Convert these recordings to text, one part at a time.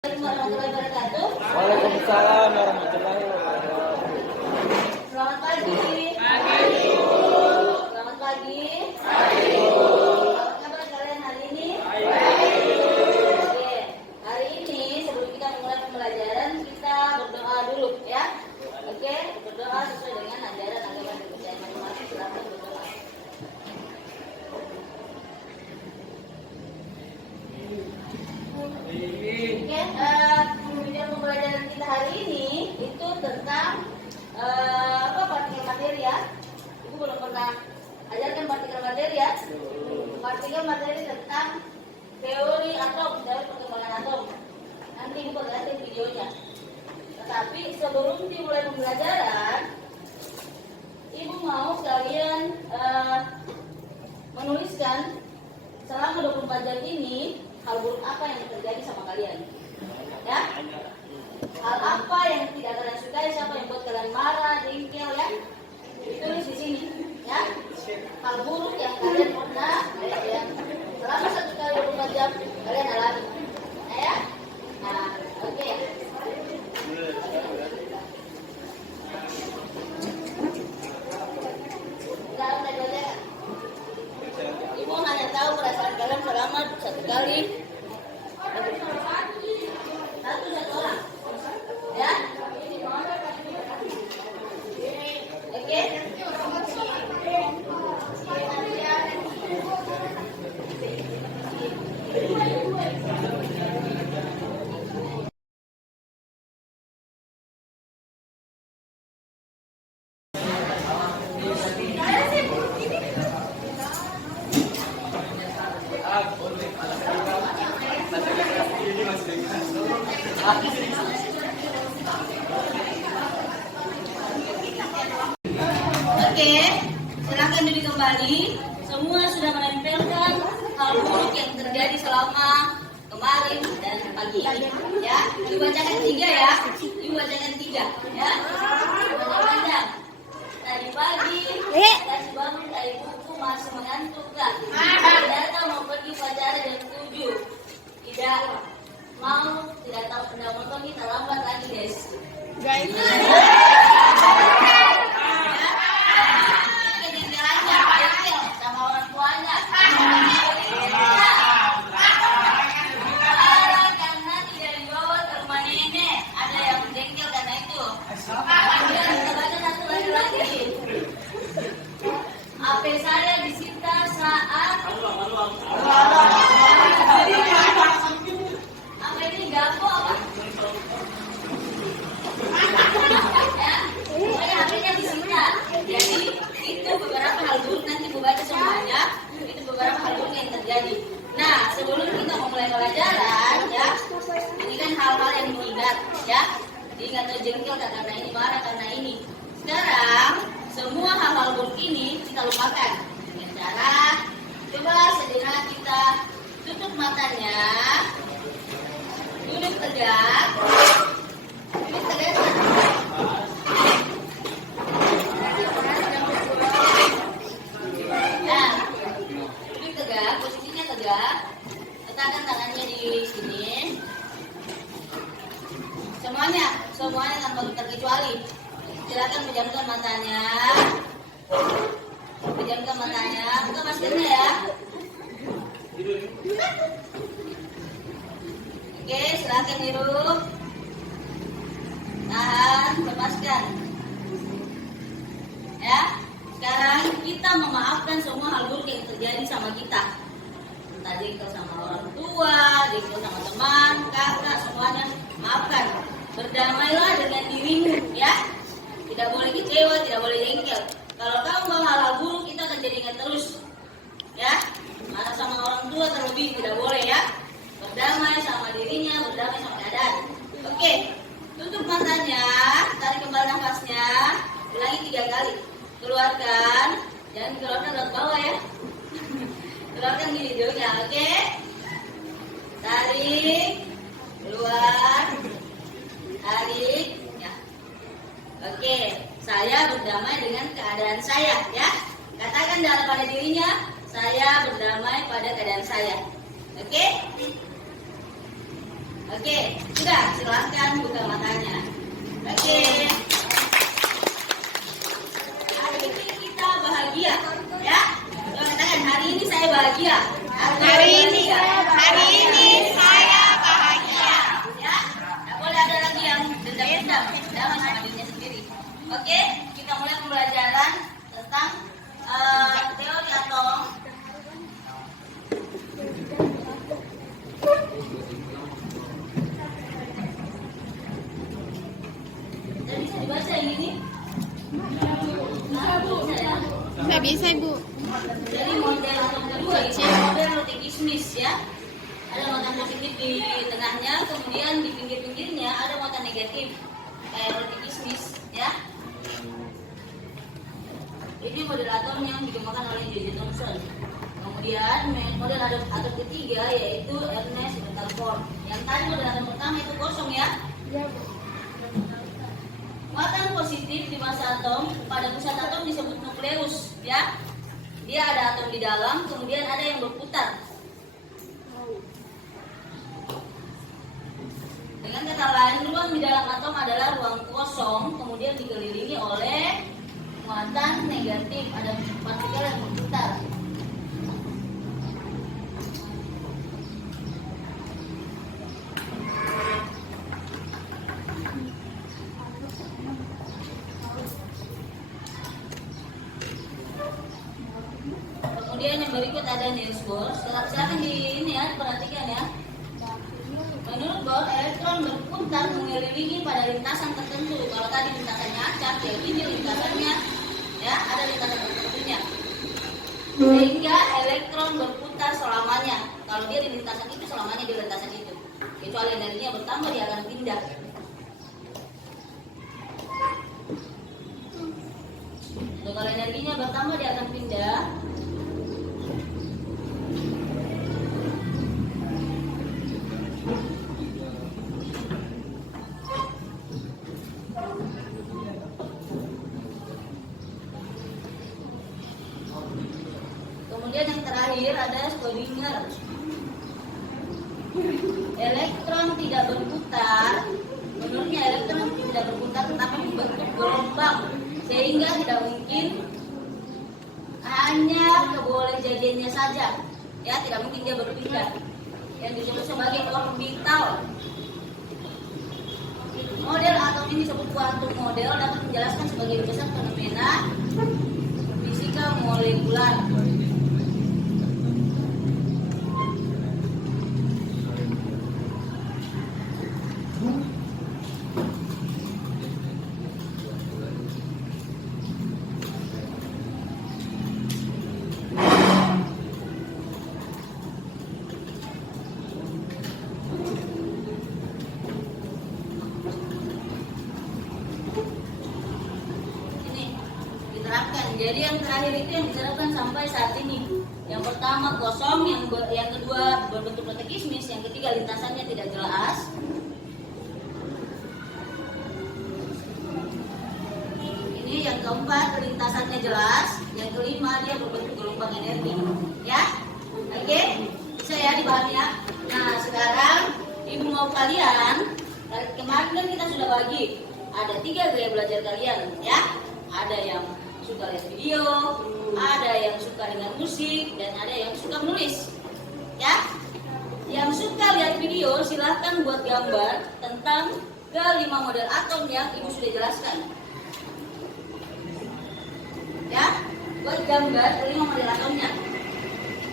Warahmatullahi wabarakatuh. Waalaikumsalam warahmatullahi wabarakatuh. Selamat pagi. Pagi. Selamat pagi. Pagi. Apa kabar kalian hari ini? Oke. Hari ini sebelum kita mulai pembelajaran kita berdoa dulu ya. Oke, berdoa sesuai dengan ajaran agama dan kepercayaan masing-masing. Silakan berdoa. Oke, tujuan pembelajaran kita hari ini itu tentang partikel materi ya. Ibu belum pernah ajarkan partikel materi ya. Partikel materi tentang teori atom, teori perkembangan atom. Nanti ibu lihat videonya. Tetapi sebelum dimulai pembelajaran, ibu mau kalian menuliskan selama 24 jam ini hal buruk apa yang terjadi sama kalian, ya? Hal apa yang tidak kalian sukai, siapa yang buat kalian marah, jengkel, ya? Ditulis di sini, ya? Hal buruk yang kalian pernah, yang selama 1 kali 24 jam kalian alami, ya? Nah, oke. Sekarang udah dibacakan. Ibu hanya tahu perasaan kalian selama 1 kali. Satu orang. Ya? Oke? Oke, silakan duduk kembali. Semua sudah menempelkan hal buruk yang terjadi selama kemarin dan pagi ini. Ya, ibu bacakan 3 ya. Ibu bacakan 3 ya. Panjang. Tadi pagi, tadi bangun dari buku masih mengantuk kak. Tidak mau pergi upacara jam 7. Tidak mau, tidak tahu tidak mau pergi terlambat lagi guys. Guys. HP saya disita saat apa ini gapo apa? Ya, pokoknya HP-nya disita. Jadi itu beberapa hal buruk, nanti Bu baca semuanya. Itu beberapa hal buruk yang terjadi. Nah, sebelum kita memulai pelajaran, ya, ini kan hal-hal yang diingat, ya. Diingat atau jengkel karena ini, marah karena ini. Sekarang semua hal-hal buruk ini kita lupakan dengan cara coba sejenak kita tutup matanya, duduk tegak, Nah, duduk tegak, posisinya tegak, letakkan tangannya di sini, semuanya tanpa terkecuali. Silakan pejamkan matanya. Pejamkan matanya. Buka maskernya ya. Oke, silakan hirup. Tahan, lepaskan. Ya. Sekarang kita memaafkan semua hal buruk yang terjadi sama kita. Entah jengkel sama orang tua, jengkel sama teman, kakak, semuanya maafkan. Berdamailah dengan dirimu, ya. Tidak boleh kecewa, tidak boleh jengkel. Kalau kamu bawa hal-hal buruk, kita akan jadi ingat terus. Ya, marah sama orang tua terlebih tidak boleh ya. Berdamai sama dirinya, berdamai sama keadaan. Oke, tutup matanya, tarik kembali nafasnya, ulangi 3 kali. Keluarkan, jangan keluarkan lewat bawah ya. Keluarkan di hidungnya, oke? Tarik, keluar, tarik. Oke, saya berdamai dengan keadaan saya, ya. Katakan dalam pada dirinya, saya berdamai pada keadaan saya. Oke? Oke, sudah, silahkan buka matanya. Oke. Hari ini kita bahagia, ya. Coba katakan, hari ini saya bahagia. Hari ini saya bahagia. Ya, nggak boleh ada lagi yang dendam-dendam, damai sama dirinya sendiri. Oke, kita mulai pembelajaran tentang teori atom. Dan bisa dibaca yang ini? Nah, bisa ya. Nggak bisa, Bu. Jadi model atom kedua itu model roti kismis ya. Ada muatan positif di tengahnya, kemudian di pinggir-pinggirnya ada muatan negatif kayak roti kismis ya. Ini model atom yang dikembangkan oleh J.J. Thomson. Kemudian model atom ketiga yaitu Ernest Rutherford. Yang tadi model atom pertama itu kosong ya. Muatan positif di massa atom pada pusat atom disebut nukleus ya. Dia ada atom di dalam, kemudian ada yang berputar. Dengan kata lain, ruang di dalam atom adalah ruang kosong, kemudian dikelilingi oleh muatan negatif, ada partikel yang berputar. Kemudian yang berikut ada Niels Bohr. Silakan diperhatikan ya. Menurut Bohr, elektron berputar mengelilingi pada lintasan tertentu. Kalau tadi lintasannya acak, ya ini lintasannya ya ada lintasan tertentunya. Sehingga elektron berputar selamanya. Kalau dia di lintasan itu, selamanya di lintasan itu. Kecuali energinya bertambah, dia akan pindah. Kalau energinya bertambah, dia akan pindah. Kemudian yang terakhir ada Schrödinger. Elektron tidak berputar. Menurutnya elektron tidak berputar tetapi membentuk gelombang, sehingga tidak mungkin hanya kebolehjadiannya saja. Ya, tidak mungkin dia berpindah. Yang disebut sebagai orbital. Model atom ini disebut quantum model, dapat menjelaskan sebagai besar fenomena fisika molekular. Jadi yang terakhir itu yang diterapkan sampai saat ini. Yang pertama kosong, yang kedua berbentuk roti kismis, yang ketiga lintasannya tidak jelas. Ini yang keempat lintasannya jelas, yang kelima dia berbentuk gelombang energi. Ya, oke, bisa ya dipahami ya. Nah sekarang ibu mau kalian, kemarin kan kita sudah bagi ada 3 gaya belajar kalian, ya. Ada yang suka lihat video, ada yang suka dengar musik, dan ada yang suka menulis. Ya, yang suka lihat video silahkan buat gambar tentang ke-5 model atom yang ibu sudah jelaskan. Ya, buat gambar ke-5 model atomnya.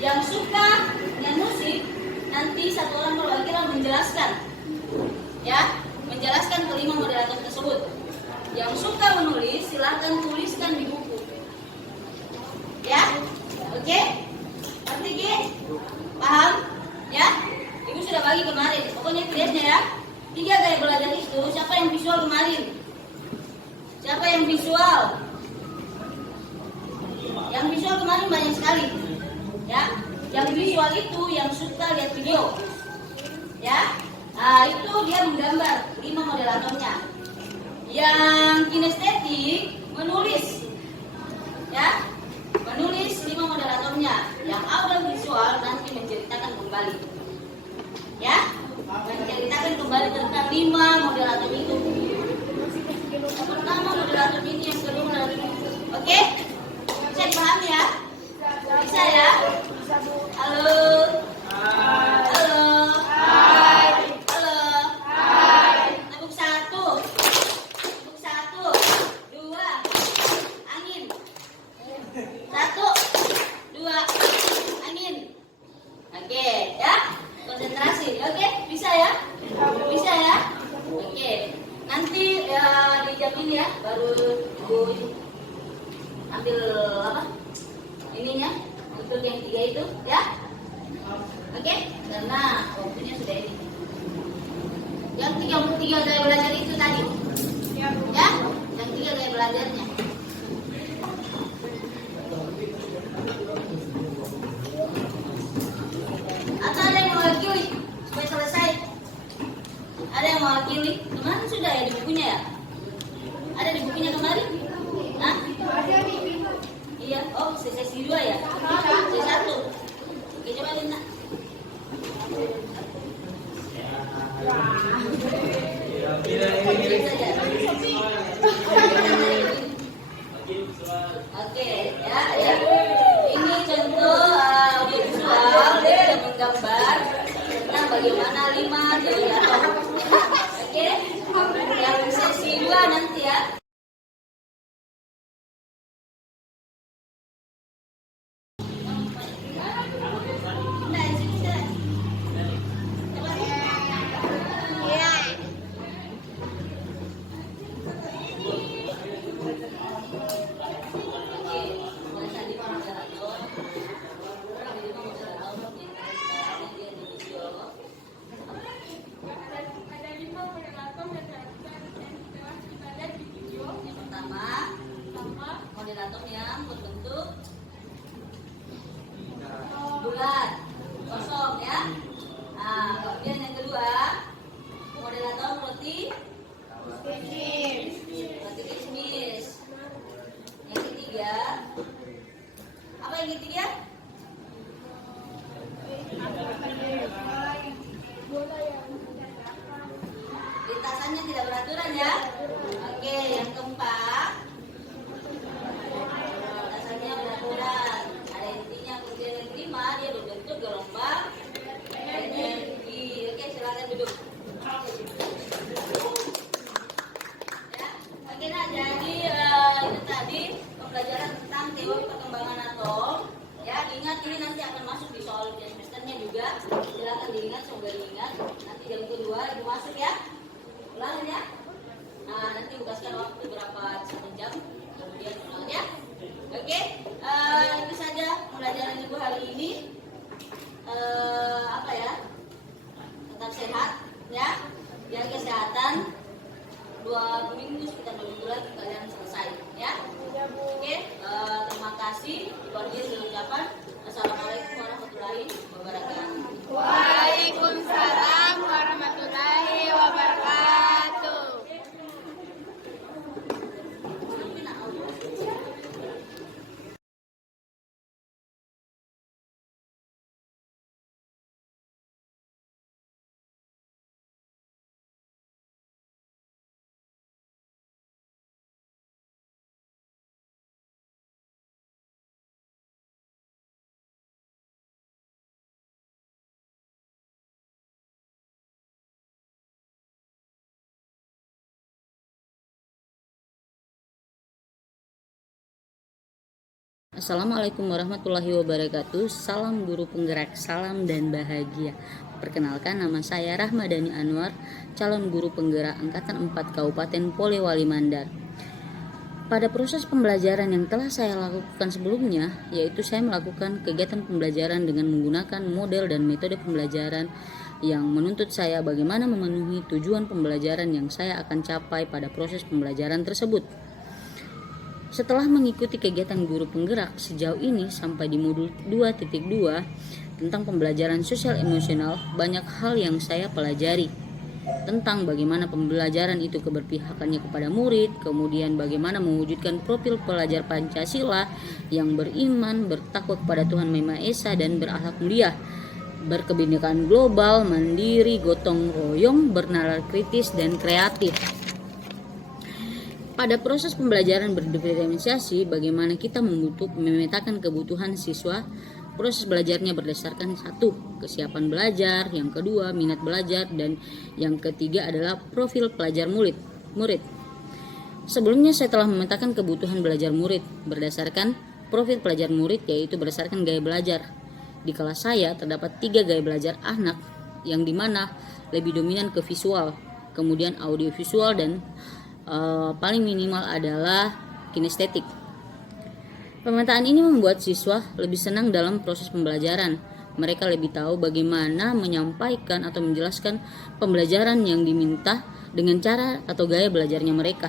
Yang suka dengar musik, nanti satu orang perwakilan menjelaskan. Ya, menjelaskan ke-5 model atom tersebut. Yang suka menulis silahkan tuliskan di buku. Ya, oke? Ngerti Ki? Paham? Ya? Ibu sudah bagi kemarin. Pokoknya tulisnya ya. 3 gaya belajar itu. Siapa yang visual kemarin? Siapa yang visual? Yang visual kemarin banyak sekali. Ya, yang visual itu yang suka lihat video. Ya, nah itu dia menggambar 5 model atomnya. Yang kinestetik menulis, ya, menulis 5 model atomnya. Yang audio visual nanti menceritakan kembali, ya, menceritakan kembali tentang 5 model atom itu. Yang pertama model atom ini, yang kedua model atom ini. Oke? Bisa dipahami ya? Bisa ya? Halo? Halo? Halo? Tepuk 1. Tepuk 1. 2. Angin. 1. 2. Angin. Oke, ya. Konsentrasi. Oke, bisa ya? Bisa ya? Oke. Nanti ya di jam ini ya baru Ibu ambil apa? Ininya untuk yang 3 itu ya. Oke? Karena waktunya sudah ini. Yang 33 gaya belajar itu tadi. Ya? Yang 3 gaya belajarnya. Atau ada yang mewakili supaya selesai? Ada yang mewakili? Kemarin sudah ya di bukunya ya? Ada di bukunya kemarin? Hah? Iya. Oh, sesi 2 ya? Sesi 1. Oke, coba Lina. Oke, ya, ya. Ini contoh visual yang menggambar tentang bagaimana 5 teori atom. Oke, yang sesi 2 nanti ya. Model atom yang berbentuk bulat kosong ya. Nah, kemudian yang kedua model atom roti kismis. Yang ketiga apa yang ketiga? Lintasannya tidak beraturan ya. Oke, yang keempat ada intinya. Kemudian yang kelima dia berbentuk gelombang energi. Oke, silakan duduk ya. Oke, nah jadi itu tadi pembelajaran tentang teori perkembangan atom ya. Ingat ini nanti akan masuk di soal ujian semesternya juga. Silakan diingat, semoga diingat. Nanti jam kedua ibu masuk ya, ulangan ya. Nah, nanti bebaskan waktu berapa, 1 jam, kemudian ulang ya. Oke, itu saja pembelajaran ibu hari ini. Apa ya? Tetap sehat ya, jaga kesehatan. 2 minggu sekitar 2 minggu lagi kalian selesai ya. Oke, terima kasih. Luar biasa ucapan. Assalamualaikum warahmatullahi wabarakatuh. Waalaikumsalam warahmatullahi wabarakatuh. Assalamualaikum warahmatullahi wabarakatuh. Salam guru penggerak, salam dan bahagia. Perkenalkan, nama saya Rahmadani Anwar, calon guru penggerak Angkatan 4 Kabupaten Polewali Mandar. Pada proses pembelajaran yang telah saya lakukan sebelumnya, yaitu saya melakukan kegiatan pembelajaran dengan menggunakan model dan metode pembelajaran yang menuntut saya bagaimana memenuhi tujuan pembelajaran yang saya akan capai pada proses pembelajaran tersebut. Setelah mengikuti kegiatan guru penggerak sejauh ini sampai di modul 2.2 tentang pembelajaran sosial emosional, banyak hal yang saya pelajari tentang bagaimana pembelajaran itu keberpihakannya kepada murid, kemudian bagaimana mewujudkan profil pelajar Pancasila yang beriman, bertakwa kepada Tuhan Maha Esa dan berakhlak mulia, berkebinekaan global, mandiri, gotong royong, bernalar kritis, dan kreatif. Pada proses pembelajaran berdiferensiasi, bagaimana kita memetakan kebutuhan siswa. Proses belajarnya berdasarkan 1. Kesiapan belajar, yang kedua minat belajar, dan yang ketiga adalah profil pelajar murid. Sebelumnya saya telah memetakan kebutuhan belajar murid berdasarkan profil pelajar murid, yaitu berdasarkan gaya belajar. Di kelas saya terdapat 3 gaya belajar anak, yang dimana lebih dominan ke visual, kemudian audiovisual, dan paling minimal adalah kinestetik. Pemetaan ini membuat siswa lebih senang dalam proses pembelajaran. Mereka lebih tahu bagaimana menyampaikan atau menjelaskan pembelajaran yang diminta dengan cara atau gaya belajarnya mereka.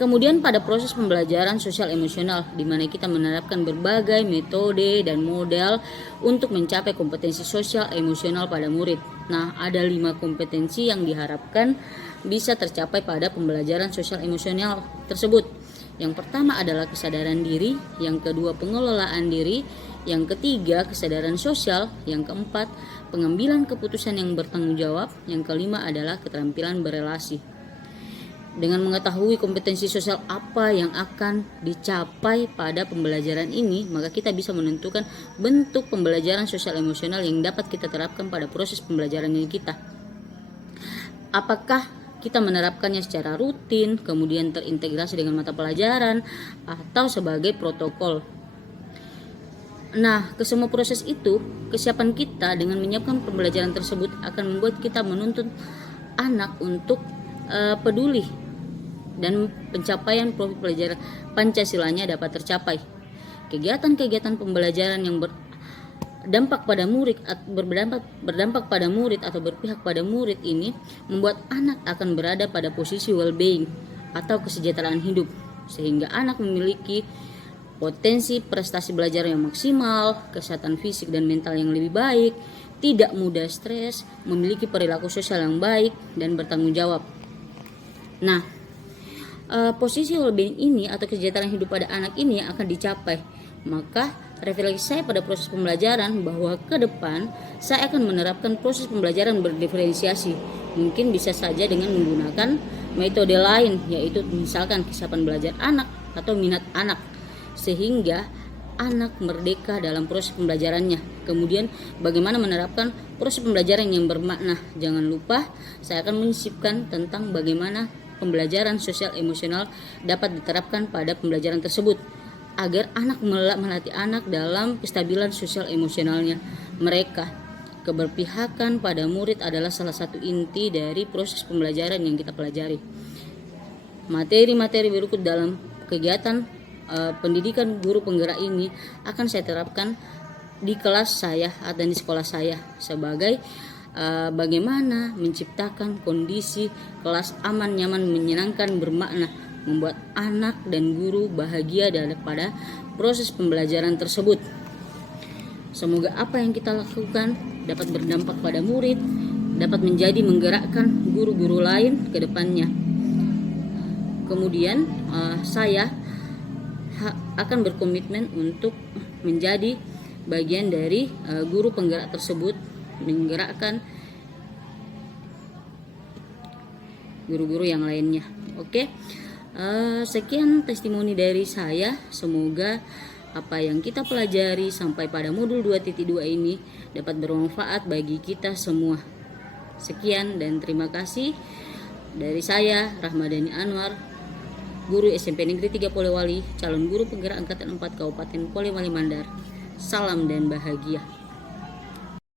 Kemudian pada proses pembelajaran sosial emosional, di mana kita menerapkan berbagai metode dan model untuk mencapai kompetensi sosial emosional pada murid. Nah, ada 5 kompetensi yang diharapkan bisa tercapai pada pembelajaran sosial emosional tersebut. Yang pertama adalah kesadaran diri, yang kedua pengelolaan diri, yang ketiga kesadaran sosial, yang keempat pengambilan keputusan yang bertanggung jawab, yang kelima adalah keterampilan berelasi. Dengan mengetahui kompetensi sosial apa yang akan dicapai pada pembelajaran ini, maka kita bisa menentukan bentuk pembelajaran sosial emosional yang dapat kita terapkan pada proses pembelajaran kita. Apakah kita menerapkannya secara rutin, kemudian terintegrasi dengan mata pelajaran, atau sebagai protokol? Nah, ke semua proses itu, kesiapan kita dengan menyiapkan pembelajaran tersebut akan membuat kita menuntut anak untuk peduli, dan pencapaian profil pelajaran Pancasilanya dapat tercapai. Kegiatan-kegiatan pembelajaran yang berdampak pada murid atau berpihak pada murid ini membuat anak akan berada pada posisi well-being atau kesejahteraan hidup, sehingga anak memiliki potensi prestasi belajar yang maksimal, kesehatan fisik dan mental yang lebih baik, tidak mudah stres, memiliki perilaku sosial yang baik, dan bertanggung jawab. Nah, posisi well-being ini atau kesejahteraan hidup pada anak ini yang akan dicapai. Maka refleksi saya pada proses pembelajaran bahwa ke depan saya akan menerapkan proses pembelajaran berdiferensiasi. Mungkin bisa saja dengan menggunakan metode lain, yaitu misalkan kesiapan belajar anak atau minat anak, sehingga anak merdeka dalam proses pembelajarannya. Kemudian bagaimana menerapkan proses pembelajaran yang bermakna. Jangan lupa saya akan menyisipkan tentang bagaimana pembelajaran sosial emosional dapat diterapkan pada pembelajaran tersebut, agar anak melatih anak dalam kestabilan sosial emosionalnya mereka. Keberpihakan pada murid adalah salah satu inti dari proses pembelajaran yang kita pelajari. Materi-materi berikut dalam kegiatan pendidikan guru penggerak ini akan saya terapkan di kelas saya atau di sekolah saya sebagai bagaimana menciptakan kondisi kelas aman, nyaman, menyenangkan, bermakna, membuat anak dan guru bahagia daripada proses pembelajaran tersebut. Semoga apa yang kita lakukan dapat berdampak pada murid, dapat menjadi menggerakkan guru-guru lain ke depannya. Kemudian saya akan berkomitmen untuk menjadi bagian dari guru penggerak tersebut, menggerakkan guru-guru yang lainnya. Oke, sekian testimoni dari saya. Semoga apa yang kita pelajari sampai pada modul 2.2 ini dapat bermanfaat bagi kita semua. Sekian dan terima kasih dari saya, Rahmadani Anwar, guru SMP Negeri 3 Polewali, calon guru penggerak angkatan 4 Kabupaten Polewali Mandar. Salam dan bahagia.